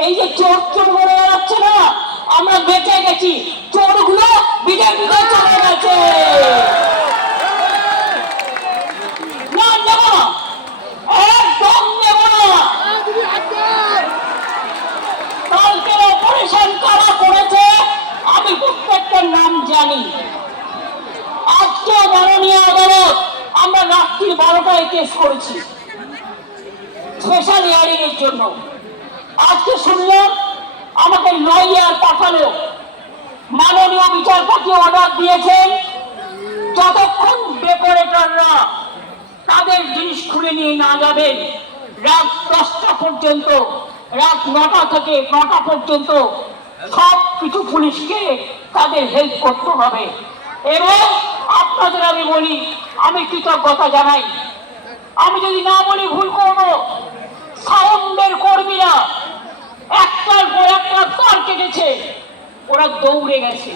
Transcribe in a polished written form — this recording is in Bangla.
এই যে চোর চোর বলে বেড়াচ্ছে না, আমরা বেঁচে গেছি, চোরগুলো বিজেপিতে চলে গেছে। না, নেব না, একদম নেব না। কালকে অপারেশন কারা করেছে আমি প্রত্যেকটার নাম জানি। আজকে মাননীয় আদালত আমরা রাত্রি 12টায় কেস করেছি স্পেশাল হিয়ারিং এর জন্য। আজকে শুনলাম আমাকে লয়ার পাঠালো, মাননীয় বিচারপতি অর্ডার দিয়েছেন যতক্ষণ ডেকোরেটররা তাদের জিনিস খুলে নিয়ে না যাবেন রাত 10টা পর্যন্ত, রাত 9টা থেকে 9টা পর্যন্ত সব কিছু পুলিশকে তাদের হেল্প করতে হবে। এবং আপনাদের আমি বলি, আমি কৃতজ্ঞতা জানাই, আমি যদি না বলি ভুল করব, সাউন্ডের কর্মীরা একটার পর একটা তার কেটেছে, ওরা দৌড়ে গেছে।